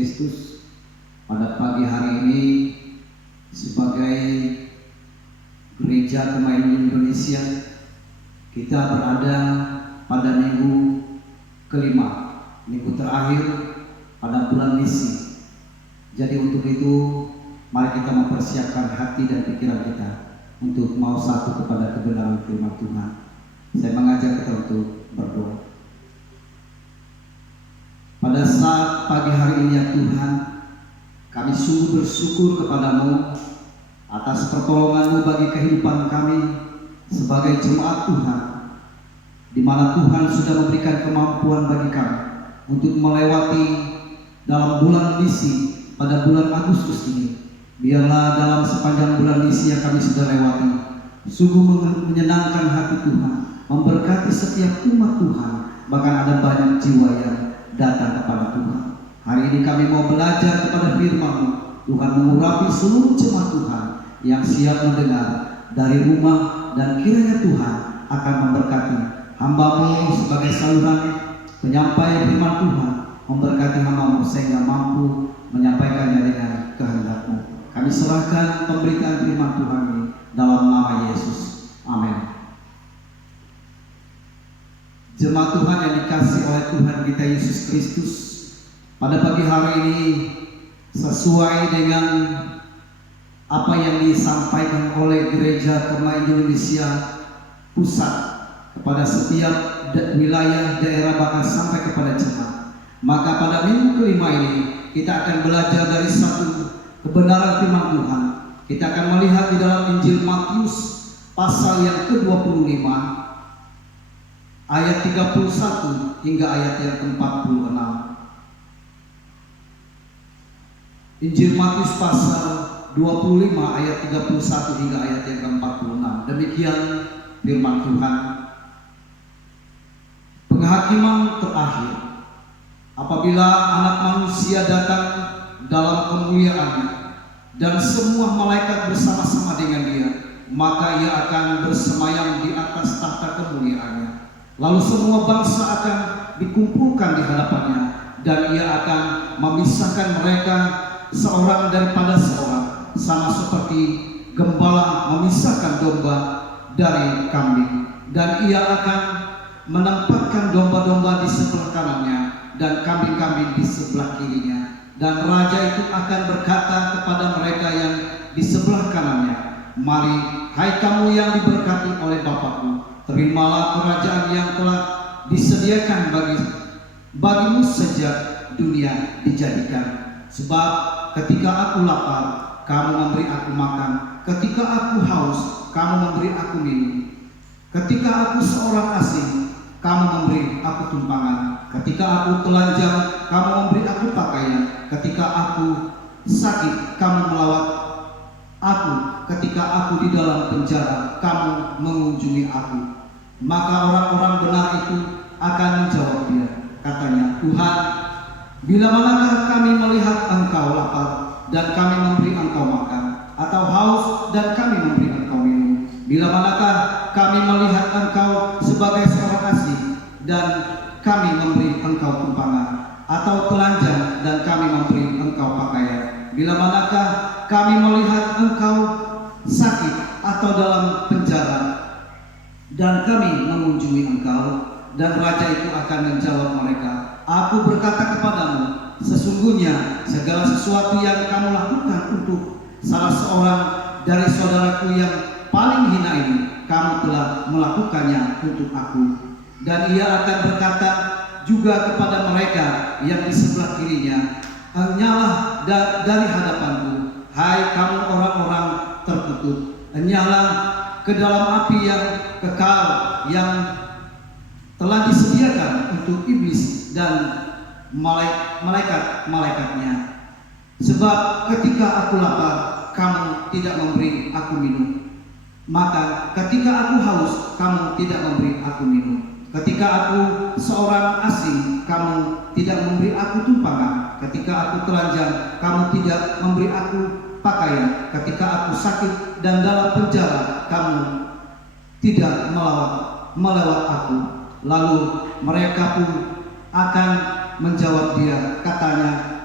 Kristus, pada pagi hari ini sebagai Gereja Kemahiran Indonesia, kita berada pada minggu kelima, minggu terakhir pada bulan misi. Jadi untuk itu mari kita mempersiapkan hati dan pikiran kita untuk mau satu kepada kebenaran firman Tuhan. Saya mengajak kita untuk berdoa. Pada saat pagi hari ini ya Tuhan, kami sungguh bersyukur kepadamu atas pertolonganmu bagi kehidupan kami sebagai jemaat Tuhan, di mana Tuhan sudah memberikan kemampuan bagi kami untuk melewati dalam bulan misi pada bulan Agustus ini. Biarlah dalam sepanjang bulan misi yang kami sudah lewati sungguh menyenangkan hati Tuhan, memberkati setiap umat Tuhan, bahkan ada banyak jiwa yang datang kepada Tuhan. Hari ini kami mau belajar kepada firman-Mu. Tuhan mengurapi seluruh jemaat Tuhan yang siap mendengar dari rumah, dan kiranya Tuhan akan memberkati hamba-Mu sebagai saluran penyampai firman Tuhan, memberkati hamba-Mu sehingga mampu menyampaikannya dengan kehendak-Mu. Kami serahkan pemberitaan firman Tuhan ini dalam nama Yesus. Amin. Jemaat Tuhan yang dikasihi oleh Tuhan kita Yesus Kristus, pada pagi hari ini sesuai dengan apa yang disampaikan oleh Gereja Kemahiran Indonesia Pusat kepada setiap wilayah, daerah, bahkan sampai kepada jemaat, maka pada minggu kelima ini kita akan belajar dari satu kebenaran firman Tuhan. Kita akan melihat di dalam Injil Matius pasal yang ke-25 ayat 31 hingga ayat yang ke-46. Injil Matius pasal 25 ayat 31 hingga ayat yang ke-46. Demikian firman Tuhan. Penghakiman terakhir, apabila Anak Manusia datang dalam kemuliaannya dan semua malaikat bersama-sama dengan dia, maka ia akan bersemayam di atas tahta kemuliaannya. Lalu semua bangsa akan dikumpulkan di hadapannya, dan ia akan memisahkan mereka seorang daripada seorang, sama seperti gembala memisahkan domba dari kambing. Dan ia akan menempatkan domba-domba di sebelah kanannya dan kambing-kambing di sebelah kirinya. Dan raja itu akan berkata kepada mereka yang di sebelah kanannya, "Mari, hai kamu yang diberkati oleh Bapa-Ku, terimalah kerajaan yang telah disediakan bagimu sejak dunia dijadikan. Sebab ketika aku lapar, kamu memberi aku makan. Ketika aku haus, kamu memberi aku minum. Ketika aku seorang asing, kamu memberi aku tumpangan. Ketika aku telanjang, kamu memberi aku pakaian. Ketika aku sakit, kamu melawat aku. Ketika aku di dalam penjara, kamu mengunjungi aku." Maka orang-orang benar itu akan menjawab dia, katanya, "Tuhan, bila manakah kami melihat engkau lapar dan kami memberi engkau makan, atau haus dan kami memberi engkau minum? Bila manakah kami melihat engkau sebagai seorang asing dan kami memberi engkau tumpangan, atau telanjang dan kami memberi engkau pakaian? Bila manakah kami melihat engkau sakit atau dalam penjara dan kami mengunjungi engkau?" Dan raja itu akan menjawab mereka, "Aku berkata kepadamu, sesungguhnya segala sesuatu yang kamu lakukan untuk salah seorang dari saudaraku yang paling hina ini, kamu telah melakukannya untuk aku." Dan ia akan berkata juga kepada mereka yang di sebelah kirinya, "Enyahlah dari hadapanku, hai kamu orang-orang terkutuk, enyahlah ke dalam api yang kekal yang telah disediakan untuk iblis dan malaikat-malaikatnya. Sebab ketika aku lapar, kamu tidak memberi aku minum. Maka ketika aku haus, kamu tidak memberi aku minum. Ketika aku seorang asing, kamu tidak memberi aku tumpangan. Ketika aku telanjang, kamu tidak memberi aku pakaian. Ketika aku sakit dan dalam penjara, kamu tidak melawat aku." Lalu mereka pun akan menjawab dia, katanya,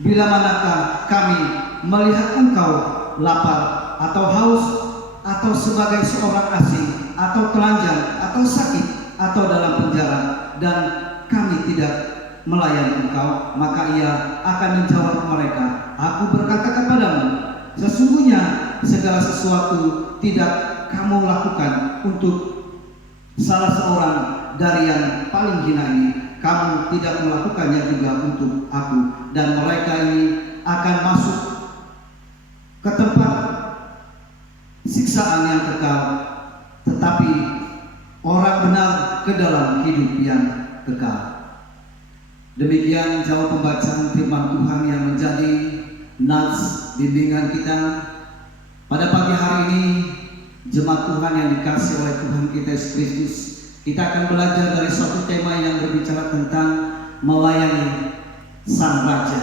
bila manakah kami melihat engkau lapar atau haus, atau sebagai seorang asing, atau telanjang, atau sakit, atau dalam penjara, dan kami tidak melayani engkau? Maka ia akan menjawab mereka, aku berkata kepadamu, sesungguhnya segala sesuatu tidak kamu lakukan untuk salah seorang dari yang paling hina ini, kamu tidak melakukannya juga untuk aku. Dan mereka ini akan masuk ke tempat siksaan yang kekal, tetapi orang benar ke dalam hidup yang kekal. Demikian jauh pembacaan firman Tuhan yang menjadi nats bimbingan kita pada pagi hari ini. Jemaat Tuhan yang dikasihi oleh Tuhan kita Yesus Kristus, kita akan belajar dari suatu tema yang berbicara tentang melayani Sang Raja.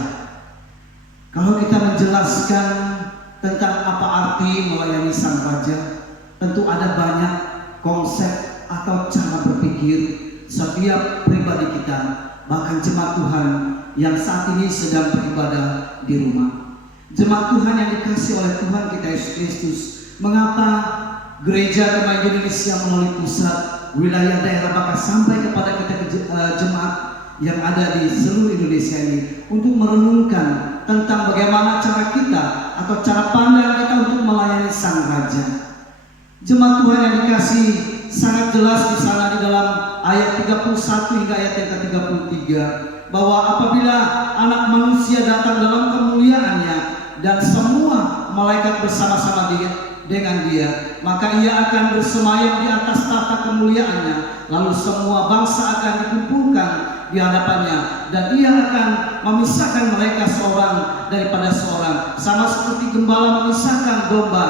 Kalau kita menjelaskan tentang apa arti melayani Sang Raja, tentu ada banyak konsep atau cara berpikir setiap pribadi kita, bahkan jemaat Tuhan yang saat ini sedang beribadah di rumah. Jemaat Tuhan yang dikasihi oleh Tuhan kita Yesus Kristus, mengapa Gereja Kemahiran Indonesia melalui pusat, wilayah, daerah, bahkan sampai kepada kita jemaat yang ada di seluruh Indonesia ini untuk merenungkan tentang bagaimana cara kita atau cara pandang kita untuk melayani Sang Raja. Jemaat Tuhan yang dikasihi, sangat jelas di sana di dalam ayat 31 hingga ayat yang ke-33 bahwa apabila Anak Manusia datang dalam kemuliaannya dan semua malaikat bersama-sama dengan dia, maka ia akan bersemayam di atas tahta kemuliaannya, lalu semua bangsa akan dikumpulkan di hadapannya, dan ia akan memisahkan mereka seorang daripada seorang, sama seperti gembala memisahkan domba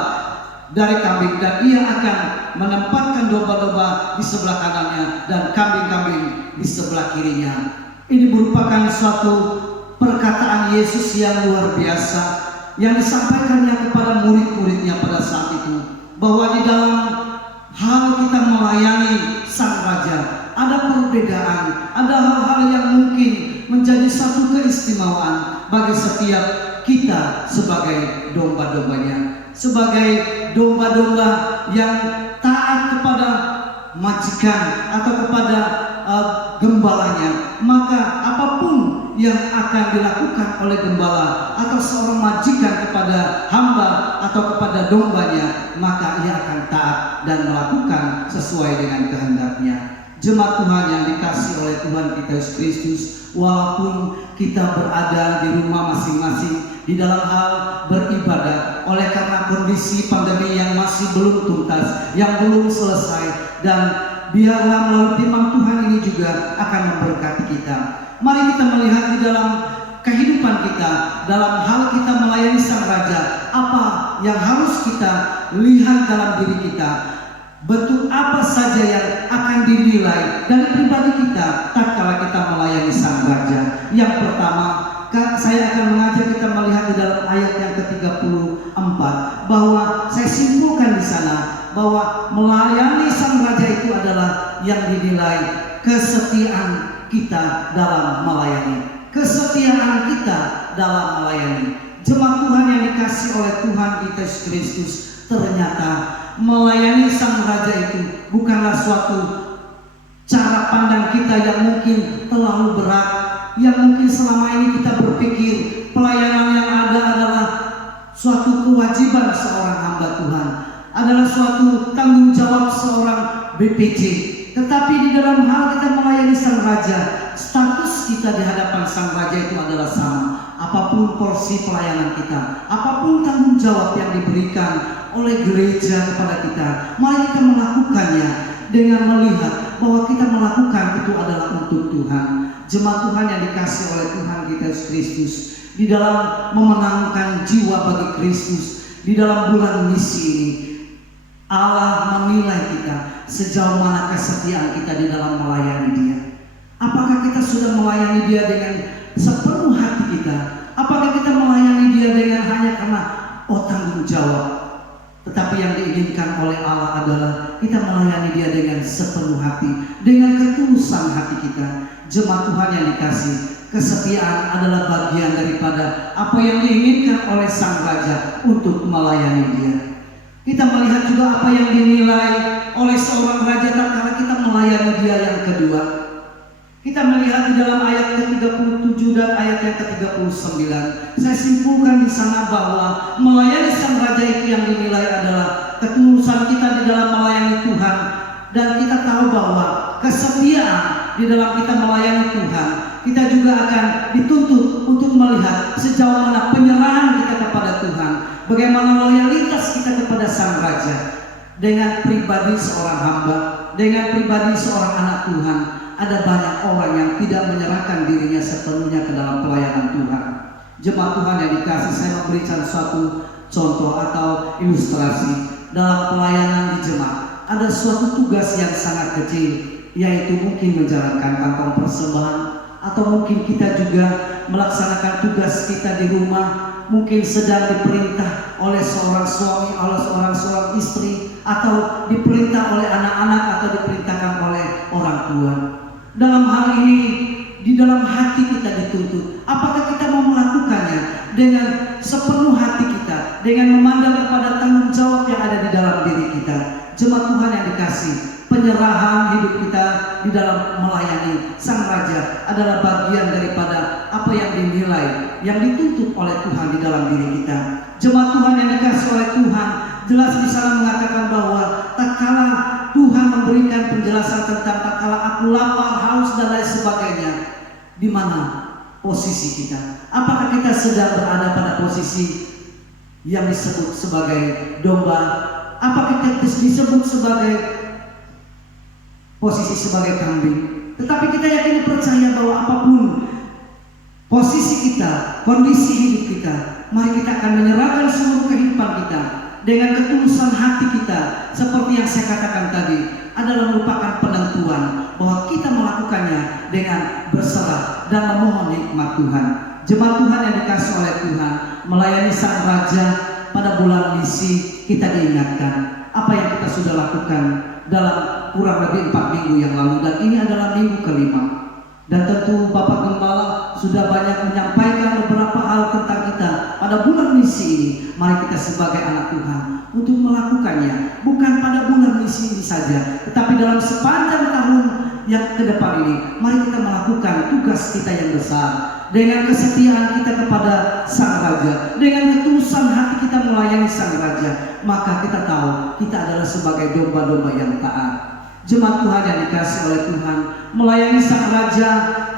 dari kambing, dan ia akan menempatkan domba-domba di sebelah kanannya dan kambing-kambing di sebelah kirinya. Ini merupakan suatu perkataan Yesus yang luar biasa yang disampaikannya kepada murid-muridnya pada saat itu, bahwa di dalam hal kita melayani Sang Raja ada perbedaan, ada hal-hal yang mungkin menjadi satu keistimewaan bagi setiap kita sebagai domba-dombanya, sebagai domba-domba yang taat kepada majikan atau kepada gembalanya. Maka apapun yang akan dilakukan oleh gembala atau seorang majikan kepada hamba atau kepada dombanya, maka ia akan taat dan melakukan sesuai dengan kehendaknya. Jemaat Tuhan yang dikasihi oleh Tuhan kita Yesus Kristus, walaupun kita berada di rumah masing-masing di dalam hal beribadah, oleh karena kondisi pandemi yang masih belum tuntas, yang belum selesai, dan biarlah melalui firman Tuhan ini juga akan memberkati kita. Mari kita melihat di dalam kehidupan kita, dalam hal kita melayani Sang Raja, apa yang harus kita lihat dalam diri kita. Bentuk apa saja yang akan dinilai dari pribadi kita tatkala kita melayani Sang Raja. Yang pertama, saya akan mengajak kita melihat di dalam ayat yang ke-34 bahwa saya simpulkan di sana bahwa melayani Sang Raja itu adalah yang dinilai kesetiaan kita dalam melayani. Kesetiaan kita dalam melayani. Jemaat Tuhan yang dikasihi oleh Tuhan kita Yesus Kristus, ternyata melayani Sang Raja itu bukanlah suatu cara pandang kita yang mungkin terlalu berat, yang mungkin selama ini kita berpikir pelayanan yang ada adalah suatu kewajiban seorang hamba Tuhan, adalah suatu tanggung jawab seorang BPJ. Tetapi di dalam hal kita melayani Sang Raja, status kita di hadapan Sang Raja itu adalah sama. Apapun porsi pelayanan kita, apapun tanggung jawab yang diberikan oleh gereja kepada kita, mari kita melakukannya dengan melihat bahwa kita melakukan itu adalah untuk Tuhan. Jemaat Tuhan yang dikasihi oleh Tuhan kita Yesus Kristus, di dalam memenangkan jiwa bagi Kristus, di dalam bulan misi ini, Allah menilai kita sejauh mana kesetiaan kita di dalam melayani Dia. Apakah kita sudah melayani Dia dengan sepenuh hati kita? Apakah kita melayani Dia dengan hanya karena tanggung jawab? Tetapi yang diinginkan oleh Allah adalah kita melayani Dia dengan sepenuh hati, dengan ketulusan hati kita. Jemaat Tuhan yang dikasihi, kesetiaan adalah bagian daripada apa yang diinginkan oleh sang raja untuk melayani dia. Kita melihat juga apa yang dinilai oleh seorang raja tatkala kita melayani dia yang kedua. Kita melihat di dalam ayat ke-37 dan ayat yang ke-39. Saya simpulkan di sana bahwa melayani sang raja itu yang dinilai adalah ketulusan kita di dalam melayani Tuhan. Dan kita tahu bahwa kesetiaan di dalam kita melayani Tuhan, kita juga akan dituntut untuk melihat sejauh mana penyerahan kita kepada Tuhan, bagaimana loyalitas kita kepada sang raja. Dengan pribadi seorang hamba, dengan pribadi seorang anak Tuhan, ada banyak orang yang tidak menyerahkan dirinya sepenuhnya ke dalam pelayanan Tuhan. Jemaat Tuhan yang dikasih, saya memberikan suatu contoh atau ilustrasi dalam pelayanan di jemaat. Ada suatu tugas yang sangat kecil, yaitu mungkin menjalankan kantong persembahan, atau mungkin kita juga melaksanakan tugas kita di rumah, mungkin sedang diperintah oleh seorang suami, oleh seorang istri, atau diperintah oleh anak-anak, atau diperintahkan oleh orang tua. Dalam hal ini, di dalam hati kita dituntut, apakah kita mau melakukannya dengan sepenuh hati kita, dengan memandang kepada tanggung jawab yang ada di dalam diri kita. Jemaat Tuhan yang dikasih, penyerahan hidup kita di dalam melayani sang raja adalah bagian daripada apa yang dinilai, yang dituntut oleh Tuhan di dalam diri kita. Jemaat Tuhan yang dikasih oleh Tuhan, jelas di sana mengatakan bahwa tatkala Tuhan memberikan penjelasan tentang tatkala aku lapar, haus dan lain sebagainya, di mana posisi kita? Apakah kita sedang berada pada posisi yang disebut sebagai domba? Apakah kita disebut sebagai posisi sebagai kambing? Tetapi kita yakin percaya bahwa apapun posisi kita, kondisi hidup kita, mari kita akan menyerahkan seluruh kehidupan kita dengan ketulusan hati kita. Seperti yang saya katakan tadi, adalah merupakan penentuan bahwa kita melakukannya dengan berserah dan memohon nikmat Tuhan. Jemaat Tuhan yang dikasih oleh Tuhan, melayani sang raja pada bulan misi, kita diingatkan apa yang kita sudah lakukan dalam kurang lebih 4 minggu yang lalu, dan ini adalah minggu kelima. Dan tentu Bapak Gembala sudah banyak menyampaikan beberapa hal tentang kita pada bulan misi ini. Mari kita sebagai anak Tuhan untuk melakukannya, bukan pada bulan misi ini saja, tetapi dalam sepanjang tahun yang ke depan ini. Mari kita melakukan tugas kita yang besar dengan kesetiaan kita kepada sang raja, dengan ketulusan hati kita melayani sang raja. Maka kita tahu kita adalah sebagai domba-domba yang taat. Jemaat Tuhan yang dikasih oleh Tuhan, melayani sang raja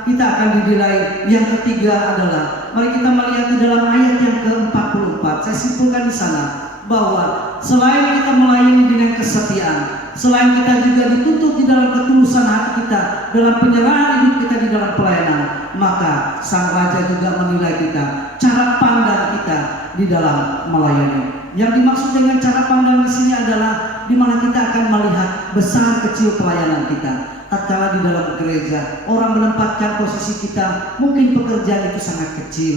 kita akan dinilai. Yang ketiga adalah, mari kita melihat di dalam ayat yang ke-44. Saya simpulkan di sana bahwa selain kita melayani dengan kesetiaan, selain kita juga dituntut di dalam ketulusan hati kita, dalam penyerahan hidup kita di dalam pelayanan, maka sang raja juga menilai kita, cara pandang kita di dalam melayani. Yang dimaksud dengan cara pandang di sini adalah di mana kita akan melihat besar kecil pelayanan kita. Tatkala di dalam gereja orang menempatkan posisi kita, mungkin pekerjaan itu sangat kecil,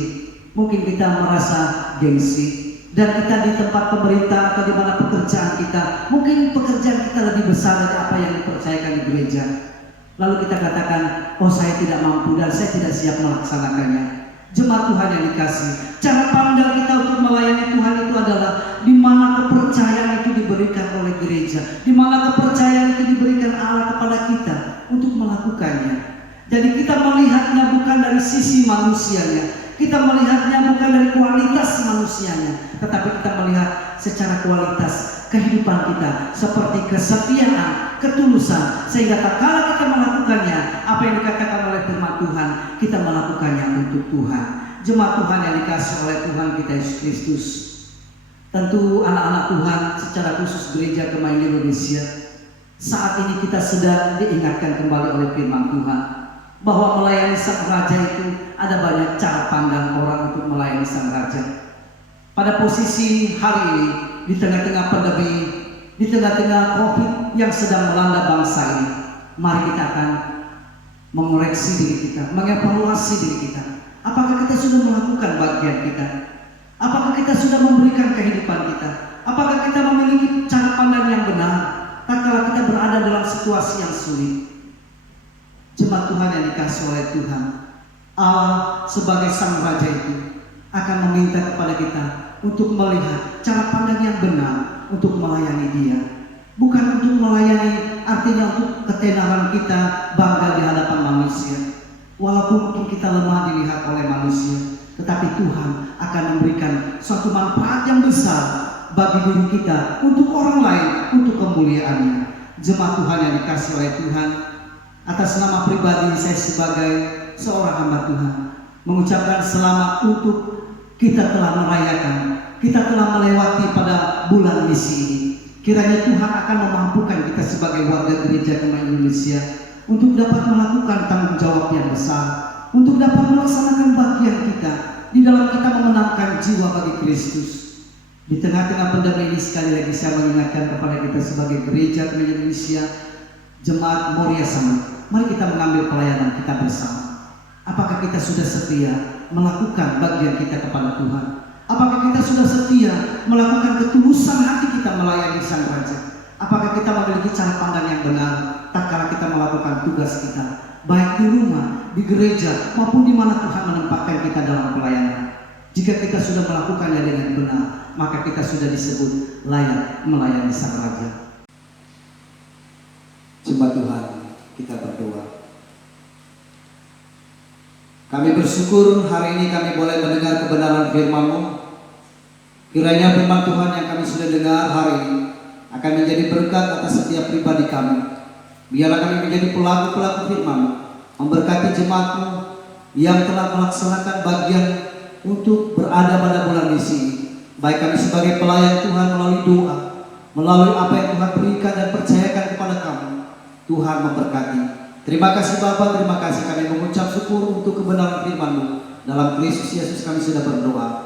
mungkin kita merasa gengsi, dan kita di tempat pemerintah atau di mana pekerjaan kita, mungkin pekerjaan kita lebih besar dari apa yang dipercayakan di gereja. Lalu kita katakan, oh saya tidak mampu dan saya tidak siap melaksanakannya. Jemaat Tuhan yang dikasih, cara pandang kita untuk melayani Tuhan itu adalah di mana kepercayaan itu diberikan oleh gereja, di mana kepercayaan itu diberikan Allah kepada kita untuk melakukannya. Jadi kita melihatnya bukan dari sisi manusianya, kita melihatnya bukan dari kualitas manusianya, tetapi kita melihat secara kualitas kehidupan kita, seperti kesetiaan, ketulusan, sehingga tak kala kita melakukannya, apa yang dikatakan oleh firman Tuhan, kita melakukannya untuk Tuhan. Jemaat Tuhan yang dikasih oleh Tuhan kita Yesus Kristus, tentu anak-anak Tuhan secara khusus gereja Kemahiran Indonesia, saat ini kita sedang diingatkan kembali oleh firman Tuhan bahwa melayani sang raja itu ada banyak cara pandang orang untuk melayani sang raja. Pada posisi hari ini, di tengah-tengah pandemi, di tengah-tengah COVID yang sedang melanda bangsa ini, mari kita akan mengoreksi diri kita, mengevaluasi diri kita. Apakah kita sudah melakukan bagian kita? Apakah kita sudah memberikan kehidupan kita? Apakah kita memiliki cara pandang yang benar tatkala kita berada dalam situasi yang sulit? Jemaat Tuhan yang dikasih oleh Tuhan, Allah sebagai sang raja itu akan meminta kepada kita untuk melihat cara pandang yang benar untuk melayani dia. Bukan untuk melayani artinya untuk ketenaran kita bangga di hadapan manusia. Walaupun mungkin kita lemah dilihat oleh manusia, tetapi Tuhan akan memberikan suatu manfaat yang besar bagi diri kita, untuk orang lain, untuk kemuliaannya. Jemaat Tuhan yang dikasih oleh Tuhan, atas nama pribadi saya sebagai seorang hamba Tuhan mengucapkan selamat untuk kita telah merayakan, kita telah melewati pada bulan misi ini. Kiranya Tuhan akan memampukan kita sebagai warga gereja Gema Indonesia untuk dapat melakukan tanggung jawab yang besar, untuk dapat melaksanakan bagian kita di dalam kita memenangkan jiwa bagi Kristus. Di tengah-tengah pandemi ini sekali lagi saya mengingatkan kepada kita sebagai gereja Gema Indonesia, Jemaat Moria Sama, mari kita mengambil pelayanan kita bersama. Apakah kita sudah setia melakukan bagian kita kepada Tuhan? Apakah kita sudah setia melakukan ketulusan hati kita melayani Sang Raja? Apakah kita memiliki cara pandang yang benar tatkala kita melakukan tugas kita, baik di rumah, di gereja, maupun di mana Tuhan menempatkan kita dalam pelayanan? Jika kita sudah melakukannya dengan benar, maka kita sudah disebut layak melayani Sang Raja. Jemaat Tuhan, kita berdoa. Kami bersyukur hari ini kami boleh mendengar kebenaran firman-Mu. Kiranya firman Tuhan yang kami sudah dengar hari ini akan menjadi berkat atas setiap pribadi kami. Biarlah kami menjadi pelaku-pelaku firman-Mu, memberkati jemaat-Mu yang telah melaksanakan bagian untuk berada pada bulan misi ini. Baik kami sebagai pelayan Tuhan melalui doa, melalui apa yang Tuhan berikan dan percayakan kepada kami, Tuhan memberkati. Terima kasih Bapa, terima kasih kami mengucap syukur untuk kebenaran firman-Mu. Dalam Kristus Yesus kami sudah berdoa.